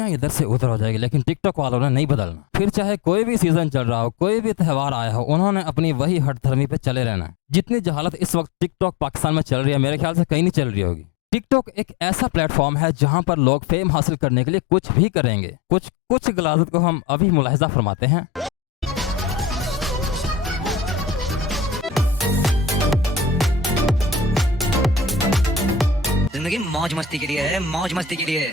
दुनिया इधर से उधर हो जाएगी, लेकिन टिकटॉक वालों ने नहीं बदलना। फिर चाहे कोई भी सीजन चल रहा हो, कोई भी त्यौहार आया हो, उन्होंने अपनी वही हठधर्मी पे चले रहना है। जितनी जहालत इस वक्त टिकटॉक पाकिस्तान में चल रही है, मेरे ख्याल से कहीं नहीं चल रही होगी। टिकटॉक एक ऐसा प्लेटफॉर्म है जहां पर लोग फेम हासिल करने के लिए कुछ भी करेंगे। कुछ गलाजत को हम अभी मुलाहिजा फरमाते हैं। जिंदगी मौज मस्ती के लिए है, मौज मस्ती के लिए।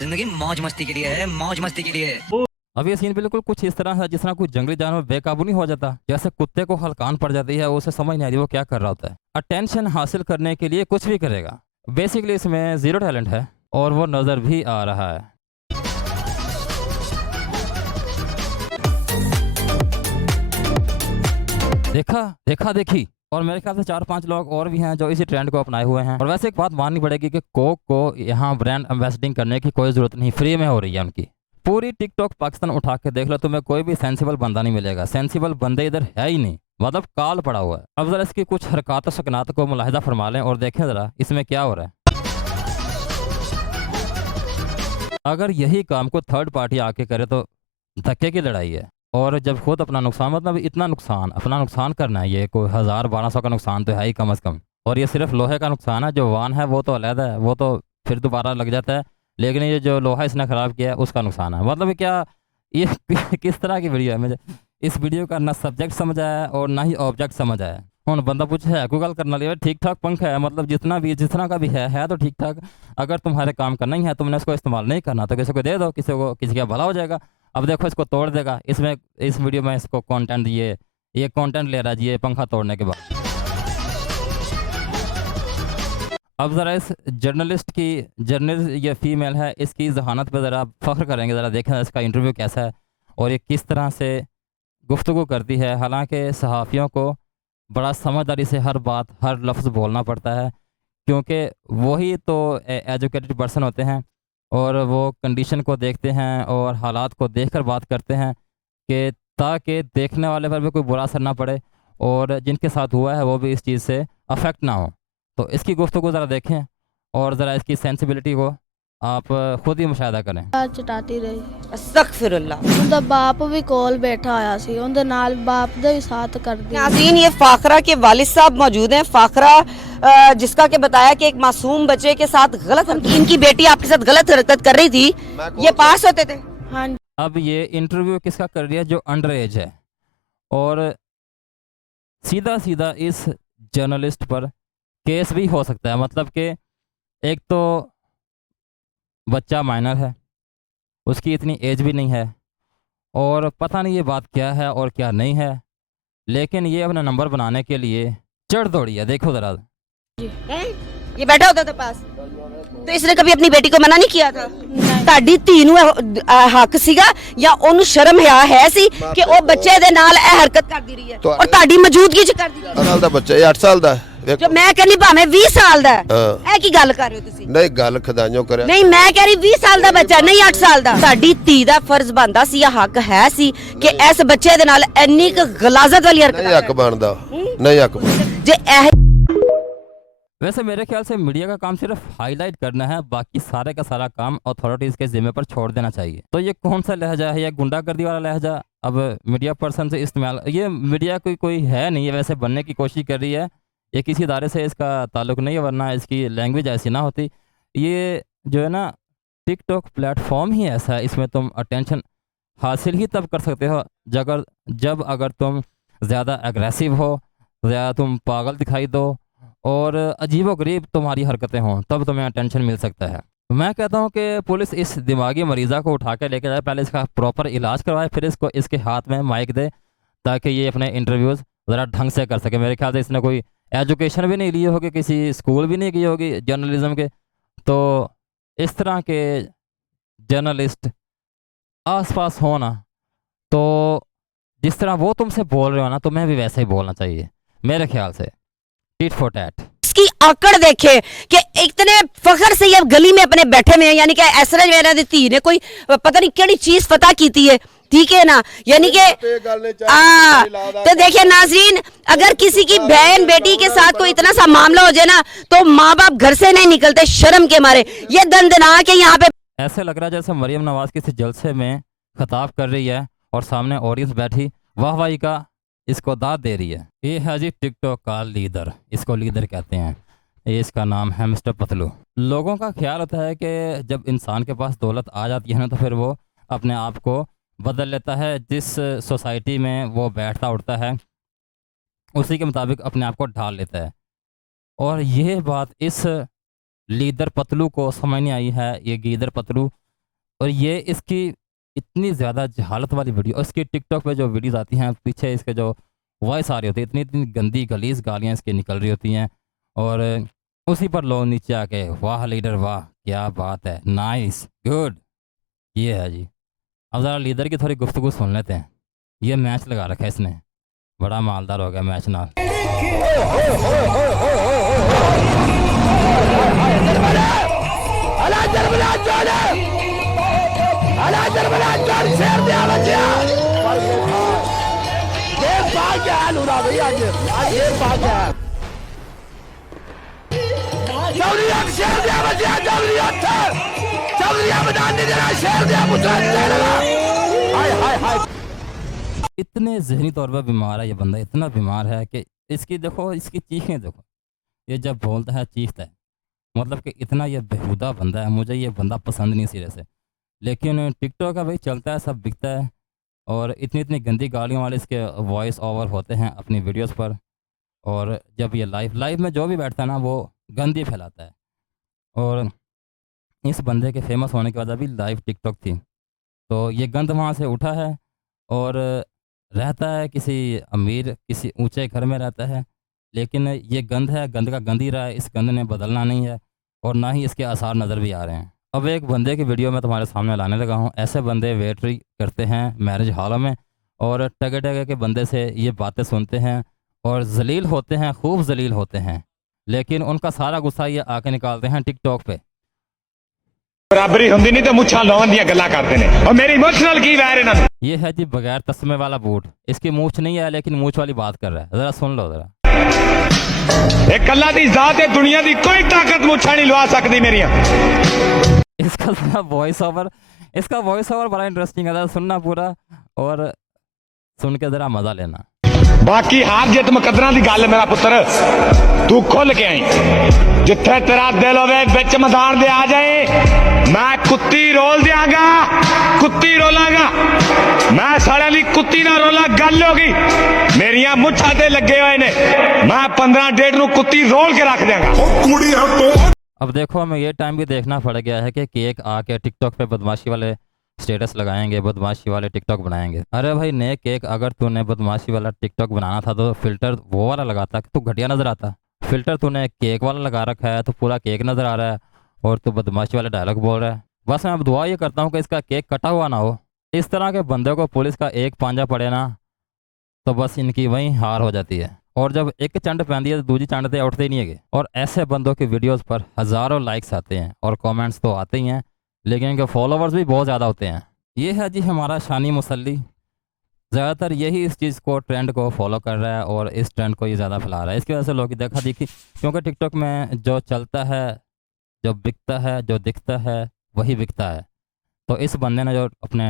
जिंदगी मौज मस्ती के लिए है, मौज मस्ती के लिए। अब ये सीन बिल्कुल कुछ इस तरह है जिस तरह कोई जंगली जानवर बेकाबू नहीं हो जाता, जैसे कुत्ते को हलकान पड़ जाती है, उसे समझ नहीं आ रही वो क्या कर रहा होता है। अटेंशन हासिल करने के लिए कुछ भी करेगा। बेसिकली इसमें जीरो टैलेंट है और वो नजर भी आ रहा है। देखा देखी। और मेरे ख्याल से 4-5 लोग और भी हैं जो इसी ट्रेंड को अपनाए हुए हैं। और वैसे एक बात माननी पड़ेगी कि कोक को यहाँ ब्रांड एम्बेसडिंग करने की कोई जरूरत नहीं, फ्री में हो रही है उनकी। पूरी टिकटॉक पाकिस्तान उठा के देख लो, तुम्हें कोई भी सेंसिबल बंदा नहीं मिलेगा। सेंसिबल बंदे इधर है ही नहीं, मतलब काल पड़ा हुआ है। अब जरा इसकी कुछ हरकत सकनात को मुलाहिजा फरमा लें और देखें जरा इसमें क्या हो रहा है। अगर यही काम को थर्ड पार्टी आके करे तो धक्के की लड़ाई है। और जब खुद अपना नुकसान, मतलब इतना नुकसान, अपना नुकसान करना है, ये कोई 1000-1200 का नुकसान तो है ही कम अज़ कम। और ये सिर्फ लोहे का नुकसान है, जो वान है वो तो अलग है, वो तो फिर दोबारा लग जाता है। लेकिन ये जो लोहा इसने ख़राब किया है उसका नुकसान है। मतलब क्या ये किस तरह की वीडियो है? मुझे इस वीडियो का ना सब्जेक्ट समझ आया और ना ही ऑब्जेक्ट समझ आया। हूँ बंदा पूछे है कोई गल करना लिया, ठीक ठाक पंखा है, मतलब जितना का भी है तो ठीक ठाक। अगर तुम्हारे काम करना ही है, तुमने उसको इस्तेमाल नहीं करना तो किसी को दे दो, किसी का भला हो जाएगा। अब देखो इसको तोड़ देगा। इस वीडियो में इसको कंटेंट ये कंटेंट ले रहा है जी, ये पंखा तोड़ने के बाद। अब ज़रा इस जर्नलिस्ट ये फीमेल है, इसकी जहानत पे ज़रा फ़ख्र करेंगे। ज़रा देखें इसका इंटरव्यू कैसा है और ये किस तरह से गुफ्तगू करती है। हालांकि सहाफ़ियों को बड़ा समझदारी से हर बात, हर लफ्ज़ बोलना पड़ता है, क्योंकि वही तो एजुकेटेड पर्सन होते हैं और वो कंडीशन को देखते हैं और हालात को देखकर बात करते हैं कि ताकि देखने वाले पर भी कोई बुरा असर ना पड़े और जिनके साथ हुआ है वो भी इस चीज़ से अफेक्ट ना हो। तो इसकी गुफ्तगू ज़रा देखें और ज़रा इसकी सेंसिबिलिटी को आप खुद ही मुशाहिदा करें। चटाती रही। अस्तगफिरुल्लाह। उनका बाप भी कोल बैठा आया सी, उनके नाल बाप दे भी साथ कर दिया। नाज़रीन, ये फाखरा के वालिद साहब मौजूद हैं। फाखरा जिसका के बताया कि एक मासूम बच्चे के साथ गलत, इनकी बेटी आपके साथ गलत हरकत कर रही थी, ये पास होते थे। हाँ। अब ये इंटरव्यू किसका कर रही है? जो अंडर एज है। और सीधा इस जर्नलिस्ट पर केस भी हो सकता है। मतलब कि एक तो बच्चा माइनर है, उसकी इतनी एज भी नहीं है और पता नहीं ये बात क्या है और क्या नहीं है, लेकिन ये अपना नंबर बनाने के लिए चढ़ दौड़ी है। देखो जरा, ये बैठा होता था पास, तो इसने कभी अपनी बेटी को मना नहीं किया था? ਤੁਹਾਡੀ ਧੀ ਨੂੰ ਹੱਕ ਸੀਗਾ ਜਾਂ ਉਹਨੂੰ ਸ਼ਰਮ ਹੈ ਸੀ ਕਿ ਉਹ ਬੱਚੇ ਦੇ ਨਾਲ ਇਹ ਹਰਕਤ ਕਰਦੀ ਰਹੀ ਹੈ ਔਰ ਤੁਹਾਡੀ ਮੌਜੂਦਗੀ 'ਚ ਕਰਦੀ ਰਹੀ ਹੈ? ਸਾਲ ਦਾ ਬੱਚਾ, ਇਹ 8 ਸਾਲ ਦਾ ਜੋ ਮੈਂ ਕਹਿੰਦੀ ਭਾਵੇਂ 20 ਸਾਲ ਦਾ ਇਹ ਕੀ ਗੱਲ ਕਰ ਰਹੇ ਹੋ ਤੁਸੀਂ? ਨਹੀਂ, ਗੱਲ ਖਦਾਈਓ ਕਰਿਆ ਨਹੀਂ, ਮੈਂ ਕਹਿ ਰਹੀ 20 ਸਾਲ ਦਾ ਬੱਚਾ ਨਹੀਂ 8 ਸਾਲ ਦਾ। ਤੁਹਾਡੀ ਧੀ ਦਾ ਫਰਜ਼ ਬਣਦਾ ਸੀ ਜਾਂ ਹੱਕ ਹੈ ਸੀ ਕਿ ਇਸ ਬੱਚੇ ਦੇ ਨਾਲ ਇੰਨੀ ਕੁ ਗਲਾਜ਼ਤ ਵਾਲੀ ਹਰਕਤ? ਨਹੀਂ ਹੱਕ ਬਣਦਾ, ਨਹੀਂ ਹੱਕ ਜੇ ਇਹ वैसे मेरे ख्याल से मीडिया का काम सिर्फ हाईलाइट करना है, बाकी सारे का सारा काम अथॉरिटीज़ के ज़िम्मे पर छोड़ देना चाहिए। तो ये कौन सा लहजा है? ये गुंडागर्दी वाला लहजा अब मीडिया पर्सन से इस्तेमाल, ये मीडिया कोई है नहीं, ये वैसे बनने की कोशिश कर रही है। ये किसी इदारे से इसका ताल्लुक़ नहीं है, वरना इसकी लैंग्वेज ऐसी ना होती। ये जो है ना, टिकटॉक प्लेटफॉर्म ही ऐसा है, इसमें तुम अटेंशन हासिल ही तब कर सकते हो जब अगर तुम ज़्यादा एग्रेसिव हो, ज़्यादा तुम पागल दिखाई दो और अजीबोगरीब तुम्हारी हरकतें हों, तब तुम्हें अटेंशन मिल सकता है। मैं कहता हूँ कि पुलिस इस दिमागी मरीज़ा को उठा के लेकर जाए, पहले इसका प्रॉपर इलाज करवाए, फिर इसके हाथ में माइक दे ताकि ये अपने इंटरव्यूज़ ज़रा ढंग से कर सके। मेरे ख्याल से इसने कोई एजुकेशन भी नहीं ली होगी, किसी स्कूल भी नहीं की होगी जर्नलिज़म के। तो इस तरह के जर्नलिस्ट आसपास हो ना, तो जिस तरह वो तुमसे बोल रहे हो ना, तुम्हें भी वैसे ही बोलना चाहिए मेरे ख्याल से। Tit for tat. इसकी आकड़ देखे कि इतने फखर से ये गली में अपने बैठे हुए हैं, यानी कि ऐसा मेरा धी ने कोई पता नहीं केड़ी चीज फतह की है ठीक है ना, यानी कि तो देखिए नाजरीन, अगर किसी की बहन बेटी के साथ कोई इतना सा मामला हो जाए ना, तो माँ बाप घर से नहीं निकलते शर्म के मारे। ये दंदनाक है यहाँ पे। ऐसे लग रहा है जैसे मरियम नवाज किसी जलसे में खिताब कर रही है और सामने ऑडियंस बैठी वाहवाही का इसको दाद दे रही है। ये है जी टिकटॉक का लीडर, इसको लीडर कहते हैं। ये इसका नाम है मिस्टर पतलू। लोगों का ख्याल होता है कि जब इंसान के पास दौलत आ जाती है ना, तो फिर वो अपने आप को बदल लेता है। जिस सोसाइटी में वो बैठता उठता है उसी के मुताबिक अपने आप को ढाल लेता है। और ये बात इस लीडर पतलू को समझ नहीं आई है, ये गीदर पतलू। और ये इसकी इतनी ज़्यादा जहालत वाली वीडियो, और इसकी टिकटॉक पे जो वीडियोस आती हैं, पीछे इसके जो वॉइस आ रही होती है, इतनी इतनी गंदी गलीज गालियाँ इसकी निकल रही होती हैं। और उसी पर लोग नीचे आके वाह लीडर वाह, क्या बात है, नाइस, गुड। ये है जी। अब ज़रा लीडर की थोड़ी गुफ्तगू सुन लेते हैं। ये मैच लगा रखा है इसने, बड़ा मालदार हो गया मैच ना। इतने जहनी तौर पर बीमार है ये बंदा, इतना बीमार है कि इसकी देखो, इसकी चीखें देखो, ये जब बोलता है चीखता है। मतलब कि इतना ये बेहुदा बंदा है, मुझे ये बंदा पसंद नहीं सिरे से। लेकिन टिकटॉक का भाई चलता है, सब बिकता है। और इतनी इतनी गंदी गालियों वाले इसके वॉइस ओवर होते हैं अपनी वीडियोस पर। और जब ये लाइव में जो भी बैठता है ना, वो गंदी फैलाता है। और इस बंदे के फेमस होने के बाद अभी लाइव टिकटॉक थी, तो ये गंद वहाँ से उठा है और रहता है किसी अमीर, किसी ऊंचे घर में रहता है। लेकिन ये गंद है, गंद का गंद ही रहा है, इस गंद ने बदलना नहीं है और ना ही इसके आसार नज़र भी आ रहे हैं। अब एक बंदे की वीडियो मैं तुम्हारे सामने लाने लगा हूँ। ऐसे बंदे वेटरी करते हैं मैरिज हॉलों में और टगे टगे के बंदे से ये बातें सुनते हैं और जलील होते हैं, खूब जलील होते हैं। लेकिन उनका सारा गुस्सा ये आके निकालते हैं टिकटॉक पे। बराबरी होंदी नहीं तो मुछां लाउण दी गल्लां करते हैं और मेरी इमोशनल की वैर इन्हां नूं। ये है जी बगैर तस्मे वाला बूट। इसकी मूछ नहीं है लेकिन मूछ वाली बात कर रहा है, ज़रा सुन लो ज़रा। एक अल्लाह दी जात है, दुनिया दी कोई ताकत मुछां नहीं लवा सकदी मेरियां। इसका ज़रा वॉइस ओवर, इसका वॉइस ओवर बड़ा इंटरेस्टिंग है, ज़रा सुनना पूरा और सुन के ज़रा मज़ा लेना। बाकी हार जित मुकदरां दी गल मेरा पुत्र तू खुल के आई, जिथे तेरा दिल होवे विच मैदान दे आ जाए, मैं कुत्ती रोल दियांगा, कुत्ती रोलांगा। मैं सारियां दी कुत्ती ना रोला, गल हो गई। मेरियां मुछां ते लगे हुए ने, मैं 15 डेट नूं कुत्ती रोल के रख देंगा। अब देखो हमें ये टाइम भी देखना पड़ गया है कि केक आके टिकटॉक पे बदमाशी वाले स्टेटस लगाएंगे, बदमाशी वाले टिकटॉक बनाएंगे। अरे भाई नए केक, अगर तूने बदमाशी वाला टिकटॉक बनाना था तो फिल्टर वो वाला लगाता कि तू घटिया नज़र आता। फिल्टर तूने केक वाला लगा रखा है तो पूरा केक नज़र आ रहा है और तू बदमाशी वाले डायलॉग बोल रहा है। बस मैं अब दुआ ये करता हूँ कि इसका केक कटा हुआ ना हो। इस तरह के बंदे को पुलिस का एक पांजा पड़े ना तो बस इनकी वहीं हार हो जाती है। और जब एक चंड पैंदी है तो दूसरी चंड से उठते ही नहीं है। और ऐसे बंदों की वीडियोस पर हज़ारों लाइक्स आते हैं और कमेंट्स तो आते ही हैं, लेकिन इनके फॉलोवर्स भी बहुत ज़्यादा होते हैं। ये है जी हमारा शानी मुसल्ली। ज़्यादातर यही इस चीज़ को, ट्रेंड को फॉलो कर रहा है और इस ट्रेंड को ये ज़्यादा फैला रहा है। इसकी वजह से लोग देखा देखी, क्योंकि टिकटॉक में जो चलता है, जो बिकता है, जो दिखता है वही बिकता है। तो इस बंदे ने जो अपने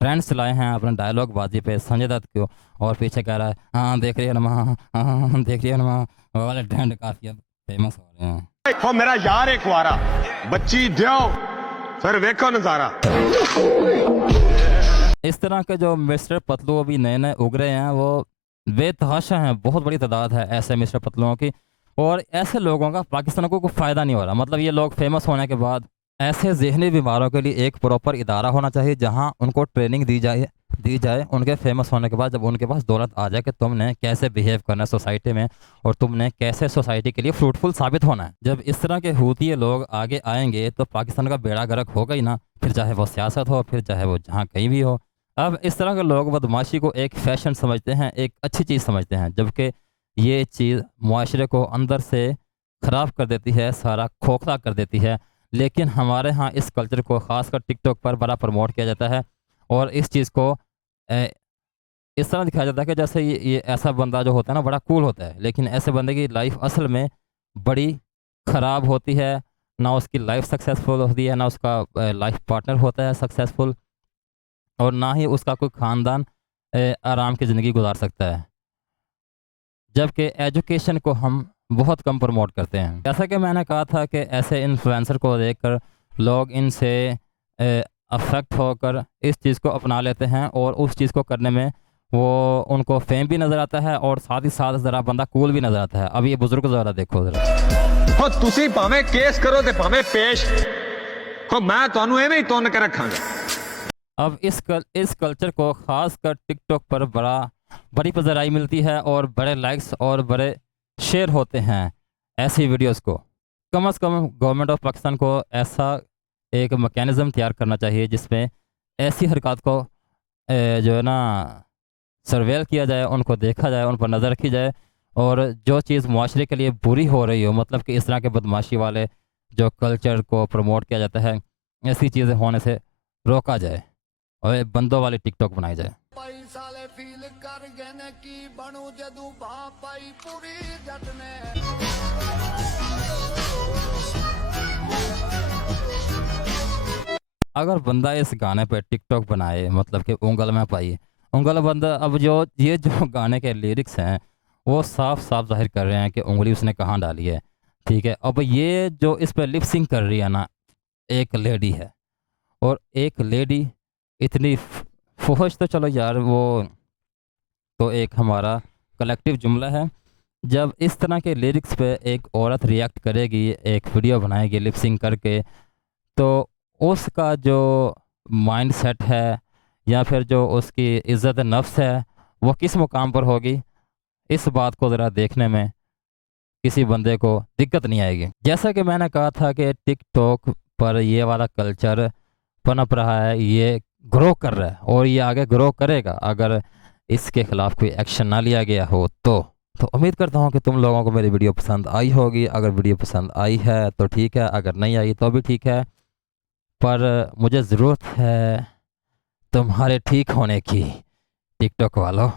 ट्रेंड्स चलाए हैं अपने डायलॉग बाजी पे, संजय दत्त को, और पीछे कह रहा है हाँ देख रही है ना, हाँ देख रही है ना, वो वाले ट्रेंड काफ़ी अब फेमस हो रहे हैं। हो मेरा यार एक वारा बच्ची दियो फिर वेखो नजारा। इस तरह के जो मिस्टर पतलू अभी नए नए उग रहे हैं वो बेतहाशा हैं, बहुत बड़ी तादाद है ऐसे मिस्टर पतलुओं की। और ऐसे लोगों का पाकिस्तान को कोई फ़ायदा नहीं हो रहा। मतलब ये लोग फेमस होने के बाद ऐसे ज़हनी बीमारों के लिए एक प्रॉपर इदारा होना चाहिए जहां उनको ट्रेनिंग दी जाए उनके फेमस होने के बाद, जब उनके पास दौलत आ जाए कि तुमने कैसे बिहेव करना है सोसाइटी में और तुमने कैसे सोसाइटी के लिए फ्रूटफुल साबित होना है। जब इस तरह के हूतिये लोग आगे आएंगे तो पाकिस्तान का बेड़ा गर्क होगा ही ना, फिर चाहे वो सियासत हो, फिर चाहे वो जहाँ कहीं भी हो। अब इस तरह के लोग बदमाशी को एक फ़ैशन समझते हैं, एक अच्छी चीज़ समझते हैं, जबकि ये चीज़ मुआशरे को अंदर से ख़राब कर देती है, सारा खोखला कर देती है। लेकिन हमारे यहाँ इस कल्चर को ख़ासकर टिकटॉक पर बड़ा प्रमोट किया जाता है और इस चीज़ को इस तरह दिखाया जाता है कि जैसे ये ऐसा बंदा जो होता है ना बड़ा कूल होता है, लेकिन ऐसे बंदे की लाइफ असल में बड़ी ख़राब होती है। ना उसकी लाइफ सक्सेसफुल होती है, ना उसका लाइफ पार्टनर होता है सक्सेसफुल, और ना ही उसका कोई ख़ानदान आराम की ज़िंदगी गुजार सकता है। जबकि एजुकेशन को हम बहुत कम प्रमोट करते हैं। जैसा कि मैंने कहा था कि ऐसे इन्फ्लुएंसर को देखकर लोग इनसे अफेक्ट होकर इस चीज़ को अपना लेते हैं, और उस चीज़ को करने में वो उनको फेम भी नज़र आता है और साथ ही साथ ज़रा बंदा कूल भी नज़र आता है। अब ये बुज़ुर्ग ज़रा देखो ज़रा। हो तुसी भावें केस करो ते भावें पेश हो, मैं ਤੁਹਾਨੂੰ ਐਵੇਂ ਹੀ ਤੁੰਨ ਕੇ ਰੱਖਾਂਗਾ। अब इस कल्चर को ख़ास कर टिकटॉक पर बड़ी पज़राई मिलती है और बड़े लाइक्स और बड़े शेयर होते हैं ऐसी वीडियोस को। कम से कम गवर्नमेंट ऑफ पाकिस्तान को ऐसा एक मैकेनिज़्म तैयार करना चाहिए जिसमें ऐसी हरकत को जो है ना सर्वेल किया जाए, उनको देखा जाए, उन पर नज़र रखी जाए, और जो चीज़ मुआशरे के लिए बुरी हो रही हो, मतलब कि इस तरह के बदमाशी वाले जो कल्चर को प्रमोट किया जाता है, ऐसी चीज़ें होने से रोका जाए और ये बंदों वाली टिकटॉक बनाई जाए। अगर बंदा इस गाने पे टिकटॉक बनाए, मतलब कि उंगल में पाई उंगल बंदा, अब जो गाने के लिरिक्स हैं वो साफ साफ जाहिर कर रहे हैं कि उंगली उसने कहाँ डाली है। ठीक है, अब ये जो इस पर लिप सिंक कर रही है ना, एक लेडी है, और एक लेडी इतनी फुहश, तो चलो यार वो तो एक हमारा कलेक्टिव जुमला है। जब इस तरह के लिरिक्स पे एक औरत रिएक्ट करेगी, एक वीडियो बनाएगी लिप सिंक करके, तो उसका जो माइंड सेट है या फिर जो उसकी इज़्ज़त नफ्स है वो किस मुकाम पर होगी, इस बात को ज़रा देखने में किसी बंदे को दिक्कत नहीं आएगी। जैसा कि मैंने कहा था कि टिकटॉक पर ये वाला कल्चर पनप रहा है, ये ग्रो कर रहा है और ये आगे ग्रो करेगा अगर इसके ख़िलाफ़ कोई एक्शन ना लिया गया हो तो उम्मीद करता हूँ कि तुम लोगों को मेरी वीडियो पसंद आई होगी। अगर वीडियो पसंद आई है तो ठीक है, अगर नहीं आई तो भी ठीक है, पर मुझे ज़रूरत है तुम्हारे ठीक होने की टिकटॉक वालों।